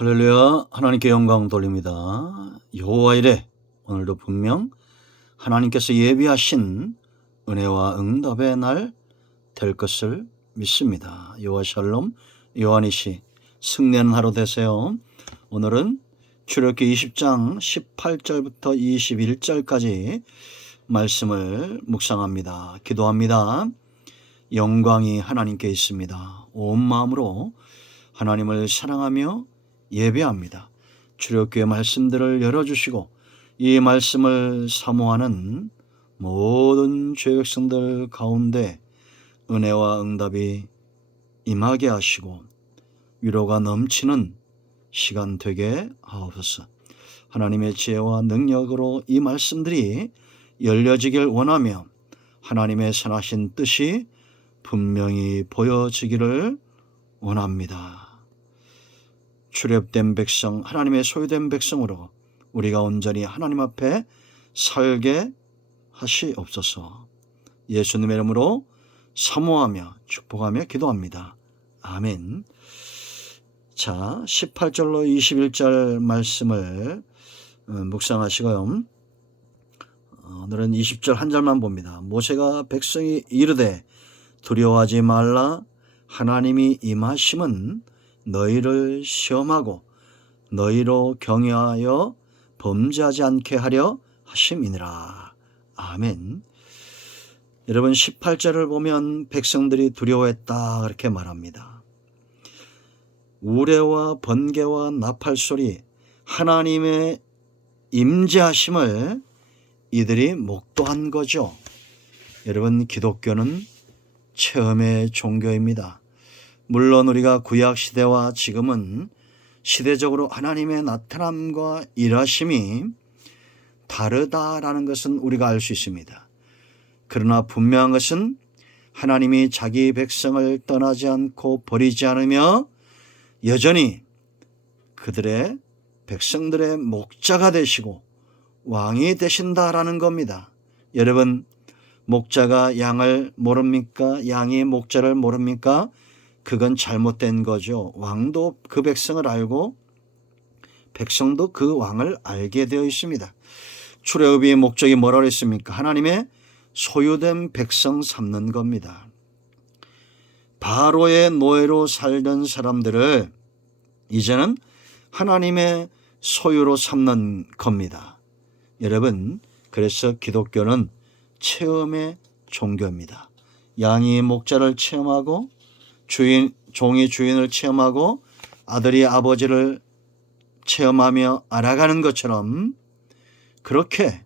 할렐루야. 하나님께 영광 돌립니다. 여호와 이레. 오늘도 분명 하나님께서 예비하신 은혜와 응답의 날 될 것을 믿습니다. 여호와 샬롬, 요한이시 승리하는 하루 되세요. 오늘은 출애굽기 20장 18절부터 21절까지 말씀을 묵상합니다. 기도합니다. 영광이 하나님께 있습니다. 온 마음으로 하나님을 사랑하며 예배합니다. 출애굽기의 말씀들을 열어주시고 이 말씀을 사모하는 모든 죄 백성들 가운데 은혜와 응답이 임하게 하시고 위로가 넘치는 시간 되게 하옵소서. 하나님의 지혜와 능력으로 이 말씀들이 열려지길 원하며 하나님의 선하신 뜻이 분명히 보여지기를 원합니다. 출애굽된 백성, 하나님의 소유된 백성으로 우리가 온전히 하나님 앞에 살게 하시옵소서. 예수님의 이름으로 사모하며 축복하며 기도합니다. 아멘. 자, 18절로 21절 말씀을 묵상하시고요. 오늘은 20절 한 절만 봅니다. 모세가 백성이 이르되 두려워하지 말라. 하나님이 임하심은 너희를 시험하고 너희로 경외하여 범죄하지 않게 하려 하심이니라. 아멘. 여러분 18절을 보면 백성들이 두려워했다 그렇게 말합니다. 우레와 번개와 나팔소리, 하나님의 임재하심을 이들이 목도한 거죠. 여러분 기독교는 체험의 종교입니다. 물론 우리가 구약시대와 지금은 시대적으로 하나님의 나타남과 일하심이 다르다라는 것은 우리가 알 수 있습니다. 그러나 분명한 것은 하나님이 자기 백성을 떠나지 않고 버리지 않으며 여전히 그들의 백성들의 목자가 되시고 왕이 되신다라는 겁니다. 여러분 목자가 양을 모릅니까? 양이 목자를 모릅니까? 그건 잘못된 거죠. 왕도 그 백성을 알고 백성도 그 왕을 알게 되어 있습니다. 출애굽의 목적이 뭐라고 했습니까? 하나님의 소유된 백성 삼는 겁니다. 바로의 노예로 살던 사람들을 이제는 하나님의 소유로 삼는 겁니다. 여러분, 그래서 기독교는 체험의 종교입니다. 양이 목자를 체험하고 종이 주인을 체험하고 아들이 아버지를 체험하며 알아가는 것처럼 그렇게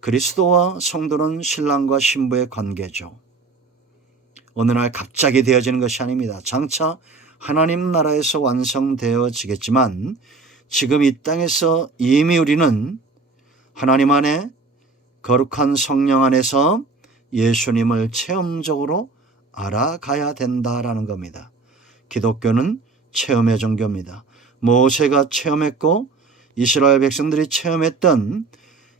그리스도와 성도는 신랑과 신부의 관계죠. 어느 날 갑자기 되어지는 것이 아닙니다. 장차 하나님 나라에서 완성되어지겠지만 지금 이 땅에서 이미 우리는 하나님 안에 거룩한 성령 안에서 예수님을 체험적으로 알아가야 된다라는 겁니다. 기독교는 체험의 종교입니다. 모세가 체험했고 이스라엘 백성들이 체험했던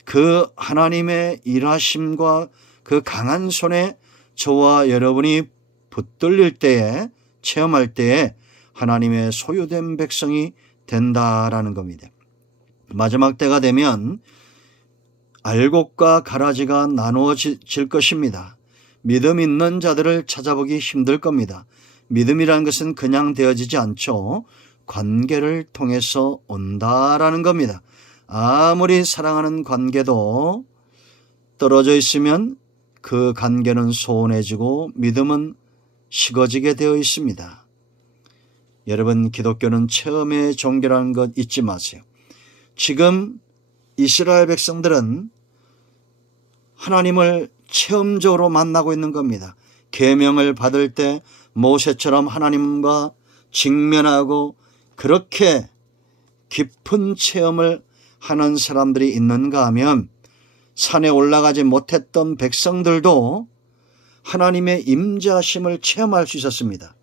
그 하나님의 일하심과 그 강한 손에 저와 여러분이 붙들릴 때에 체험할 때에 하나님의 소유된 백성이 된다라는 겁니다. 마지막 때가 되면 알곡과 가라지가 나누어질 것입니다. 믿음 있는 자들을 찾아보기 힘들 겁니다. 믿음이라는 것은 그냥 되어지지 않죠. 관계를 통해서 온다라는 겁니다. 아무리 사랑하는 관계도 떨어져 있으면 그 관계는 소원해지고 믿음은 식어지게 되어 있습니다. 여러분 기독교는 체험의 종교라는 것 잊지 마세요. 지금 이스라엘 백성들은 하나님을 체험적으로 만나고 있는 겁니다. 계명을 받을 때 모세처럼 하나님과 직면하고 그렇게 깊은 체험을 하는 사람들이 있는가 하면 산에 올라가지 못했던 백성들도 하나님의 임재하심을 체험할 수 있었습니다.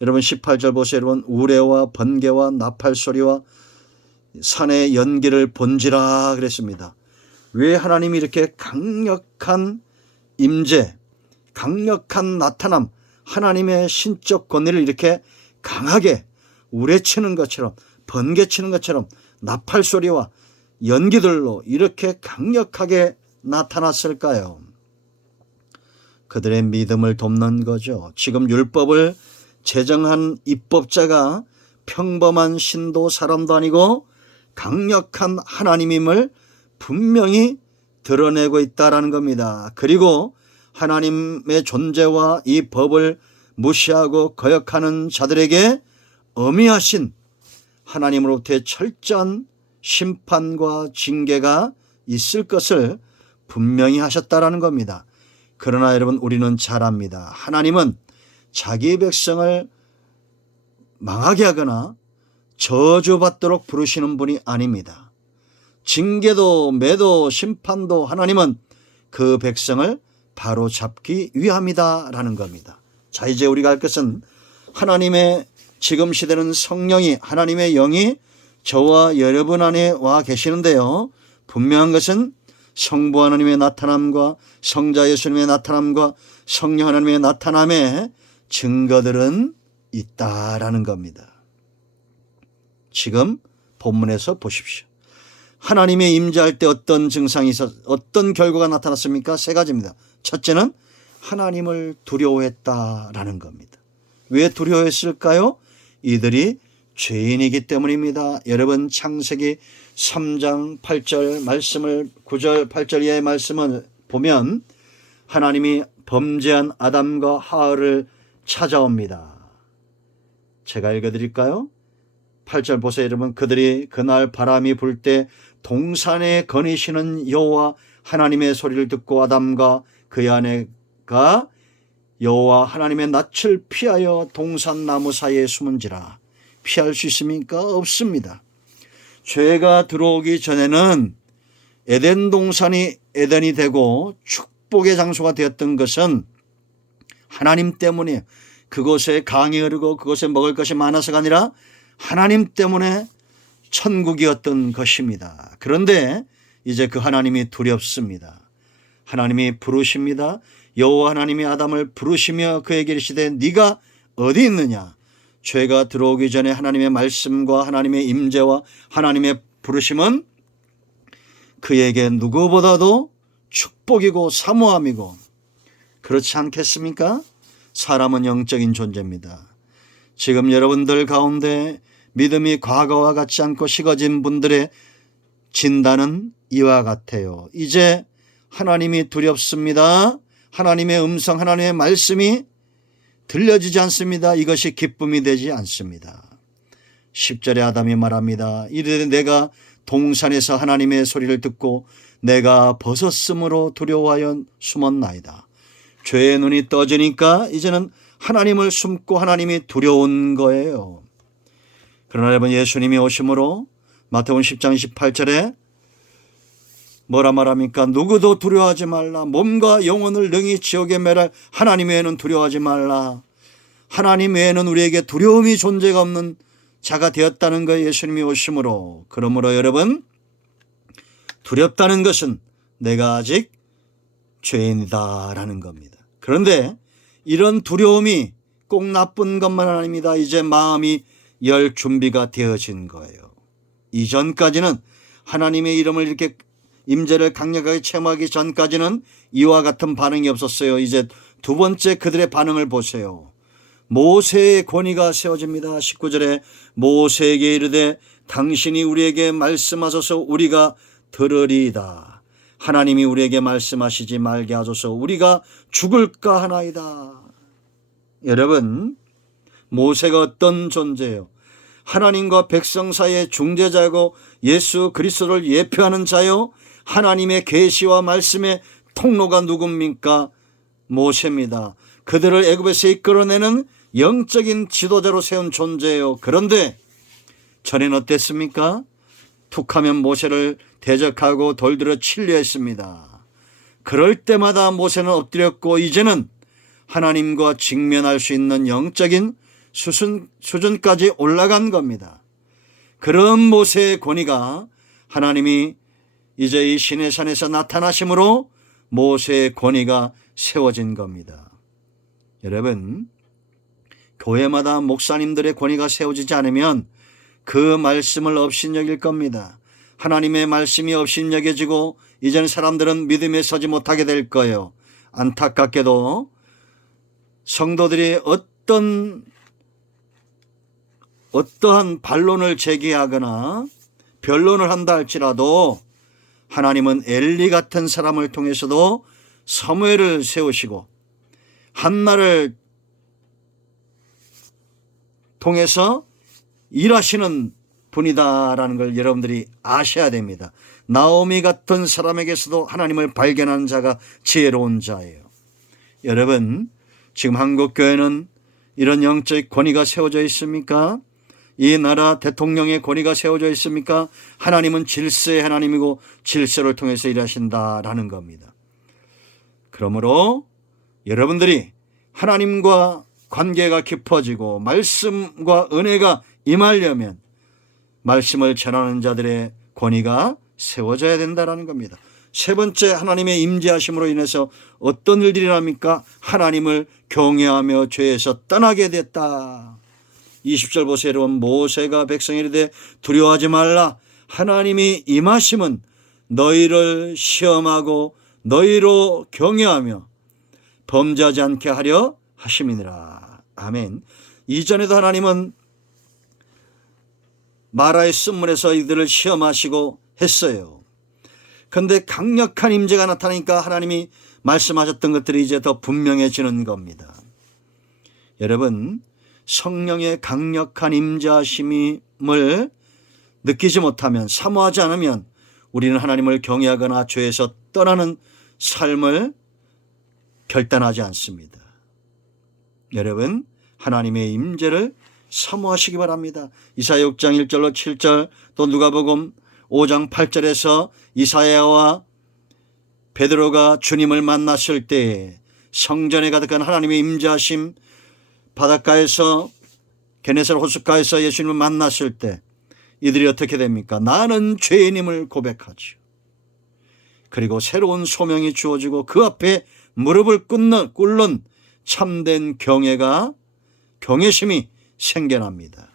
여러분 18절 보세요. 여러분 우레와 번개와 나팔 소리와 산의 연기를 본지라 그랬습니다. 왜 하나님이 이렇게 강력한 임재, 강력한 나타남, 하나님의 신적 권위를 이렇게 강하게 우레치는 것처럼 번개치는 것처럼 나팔 소리와 연기들로 이렇게 강력하게 나타났을까요? 그들의 믿음을 돕는 거죠. 지금 율법을 제정한 입법자가 평범한 신도 사람도 아니고 강력한 하나님임을 분명히 드러내고 있다라는 겁니다. 그리고 하나님의 존재와 이 법을 무시하고 거역하는 자들에게 엄히하신 하나님으로부터의 철저한 심판과 징계가 있을 것을 분명히 하셨다라는 겁니다. 그러나 여러분, 우리는 잘 압니다. 하나님은 자기 백성을 망하게 하거나 저주받도록 부르시는 분이 아닙니다. 징계도 매도 심판도 하나님은 그 백성을 바로잡기 위함이다라는 겁니다. 자, 이제 우리가 할 것은 하나님의 지금 시대는 성령이, 하나님의 영이 저와 여러분 안에 와 계시는데요. 분명한 것은 성부 하나님의 나타남과 성자 예수님의 나타남과 성령 하나님의 나타남의 증거들은 있다라는 겁니다. 지금 본문에서 보십시오. 하나님의 임재할 때 어떤 증상이 어떤 결과가 나타났습니까? 세 가지입니다. 첫째는 하나님을 두려워했다라는 겁니다. 왜 두려워했을까요? 이들이 죄인이기 때문입니다. 여러분, 창세기 3장 8절 말씀을 9절 8절 이하의 말씀을 보면 하나님이 범죄한 아담과 하와를 찾아옵니다. 제가 읽어드릴까요? 8절 보세요. 여러분, 그들이 그날 바람이 불 때 동산에 거니시는 여호와 하나님의 소리를 듣고 아담과 그의 아내가 여호와 하나님의 낯을 피하여 동산 나무 사이에 숨은지라. 피할 수 있습니까? 없습니다. 죄가 들어오기 전에는 에덴 동산이 에덴이 되고 축복의 장소가 되었던 것은 하나님 때문에, 그곳에 강이 흐르고 그곳에 먹을 것이 많아서가 아니라 하나님 때문에 천국이었던 것입니다. 그런데 이제 그 하나님이 두렵습니다. 하나님이 부르십니다. 여호와 하나님이 아담을 부르시며 그에게 이르시되 네가 어디 있느냐. 죄가 들어오기 전에 하나님의 말씀과 하나님의 임재와 하나님의 부르심은 그에게 누구보다도 축복이고 사모함이고, 그렇지 않겠습니까? 사람은 영적인 존재입니다. 지금 여러분들 가운데 믿음이 과거와 같지 않고 식어진 분들의 진단은 이와 같아요. 이제 하나님이 두렵습니다. 하나님의 음성, 하나님의 말씀이 들려지지 않습니다. 이것이 기쁨이 되지 않습니다. 10절에 아담이 말합니다. 이르되 내가 동산에서 하나님의 소리를 듣고 내가 벗었으므로 두려워하여 숨었나이다. 죄의 눈이 떠지니까 이제는 하나님을 숨고 하나님이 두려운 거예요. 그러나 여러분, 예수님이 오심으로 마태복음 10장 28절에 뭐라 말합니까? 누구도 두려워하지 말라. 몸과 영혼을 능히 지옥에 멸할 하나님 외에는 두려워하지 말라. 하나님 외에는 우리에게 두려움이 존재가 없는 자가 되었다는 거예요. 예수님이 오심으로. 그러므로 여러분, 두렵다는 것은 내가 아직 죄인이다라는 겁니다. 그런데 이런 두려움이 꼭 나쁜 것만 아닙니다. 이제 마음이 열 준비가 되어진 거예요. 이전까지는 하나님의 이름을 이렇게 임재를 강력하게 체험하기 전까지는 이와 같은 반응이 없었어요. 이제 두 번째 그들의 반응을 보세요. 모세의 권위가 세워집니다. 19절에 모세에게 이르되 당신이 우리에게 말씀하소서 우리가 들으리이다. 하나님이 우리에게 말씀하시지 말게 하소서 우리가 죽을까 하나이다. 여러분, 모세가 어떤 존재예요? 하나님과 백성 사이의 중재자고 예수 그리스도를 예표하는 자요. 하나님의 계시와 말씀의 통로가 누굽니까? 모세입니다. 그들을 애굽에서 이끌어내는 영적인 지도자로 세운 존재예요. 그런데 전에는 어땠습니까? 툭하면 모세를 대적하고 돌들어 치려 했습니다. 그럴 때마다 모세는 엎드렸고 이제는 하나님과 직면할 수 있는 영적인 수준까지 올라간 겁니다. 그런 모세의 권위가 하나님이 이제 이 시내산에서 나타나심으로 모세의 권위가 세워진 겁니다. 여러분, 교회마다 목사님들의 권위가 세워지지 않으면 그 말씀을 업신여길 겁니다. 하나님의 말씀이 업신여겨지고 이제는 사람들은 믿음에 서지 못하게 될 거예요. 안타깝게도 성도들이 어떠한 반론을 제기하거나 변론을 한다 할지라도 하나님은 엘리 같은 사람을 통해서도 사무엘을 세우시고 한나를 통해서 일하시는 분이다라는 걸 여러분들이 아셔야 됩니다. 나오미 같은 사람에게서도 하나님을 발견하는 자가 지혜로운 자예요. 여러분, 지금 한국교회는 이런 영적 권위가 세워져 있습니까? 이 나라 대통령의 권위가 세워져 있습니까? 하나님은 질서의 하나님이고 질서를 통해서 일하신다라는 겁니다. 그러므로 여러분들이 하나님과 관계가 깊어지고 말씀과 은혜가 임하려면 말씀을 전하는 자들의 권위가 세워져야 된다는 겁니다. 세 번째, 하나님의 임재하심으로 인해서 어떤 일들이 일어납니까? 하나님을 경외하며 죄에서 떠나게 됐다. 20절 보세요. 여러분, 모세가 백성에 이르되 두려워하지 말라. 하나님이 임하심은 너희를 시험하고 너희로 경외하며 범죄하지 않게 하려 하심이니라. 아멘. 이전에도 하나님은 마라의 쓴물에서 이들을 시험하시고 했어요. 그런데 강력한 임재가 나타나니까 하나님이 말씀하셨던 것들이 이제 더 분명해지는 겁니다. 여러분, 성령의 강력한 임재하심을 느끼지 못하면, 사모하지 않으면 우리는 하나님을 경외하거나 죄에서 떠나는 삶을 결단하지 않습니다. 여러분, 하나님의 임재를 사모하시기 바랍니다. 이사야 6장 1절로 7절, 또 누가복음 5장 8절에서 이사야와 베드로가 주님을 만났을 때에 성전에 가득한 하나님의 임재하심, 바닷가에서 게네사렛 호숫가에서 예수님을 만났을 때 이들이 어떻게 됩니까? 나는 죄인임을 고백하죠. 그리고 새로운 소명이 주어지고 그 앞에 무릎을 꿇는 참된 경외심이 생겨납니다.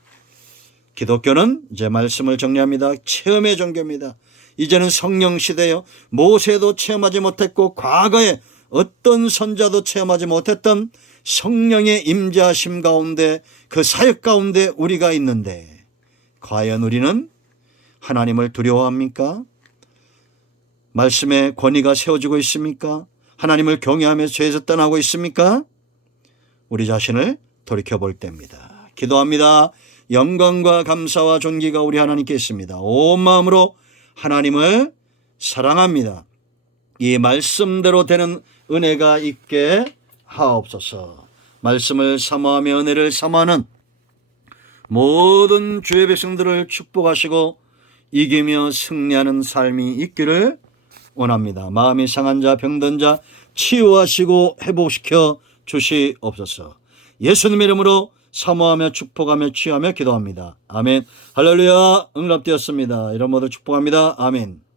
기독교는 이제 말씀을 정리합니다. 체험의 종교입니다. 이제는 성령 시대요. 모세도 체험하지 못했고 과거에 어떤 선자도 체험하지 못했던 성령의 임재하심 가운데, 그 사역 가운데 우리가 있는데 과연 우리는 하나님을 두려워합니까? 말씀의 권위가 세워지고 있습니까? 하나님을 경외하며 죄에서 떠나고 있습니까? 우리 자신을 돌이켜볼 때입니다. 기도합니다. 영광과 감사와 존귀가 우리 하나님께 있습니다. 온 마음으로 하나님을 사랑합니다. 이 말씀대로 되는 은혜가 있게 하옵소서. 말씀을 사모하며 은혜를 사모하는 모든 주의 백성들을 축복하시고 이기며 승리하는 삶이 있기를 원합니다. 마음이 상한 자, 병든 자 치유하시고 회복시켜 주시옵소서. 예수님의 이름으로 사모하며 축복하며 치유하며 기도합니다. 아멘. 할렐루야. 응답되었습니다. 이런 모두 축복합니다. 아멘.